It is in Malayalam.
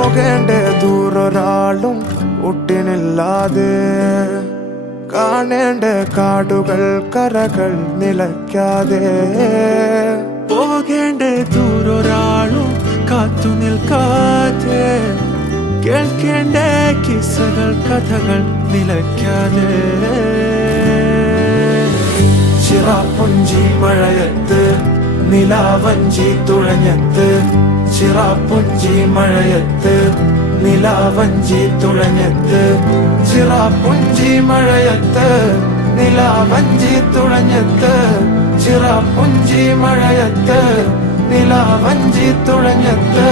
പോകേണ്ട ദൂരൊരാളും ഒട്ടിനില്ലാതെ, കാണേണ്ട കാടുകൾ കരകൾ നിലയ്ക്കാതെ, പോകേണ്ട ദൂരൊരാളും കാത്തു നിൽക്കാതെ, കേൾക്കേണ്ട കിസ്സകൾ കഥകൾ നിലയ്ക്കാതെ. ചിറാപ്പുഞ്ചി മഴയത്ത് നിലാവഞ്ചി തുഴഞ്ഞത്ത്, ചിറാപ്പുഞ്ചി മഴയത്ത് നിലാവഞ്ചി തുഴഞ്ഞത്ത്, ചിറാപ്പുഞ്ചി മഴയത്ത് നിലാവഞ്ചി തുഴഞ്ഞത്ത്, ചിറാപ്പുഞ്ചി മഴയത്ത് നിലാവഞ്ചി തുഴഞ്ഞത്ത്.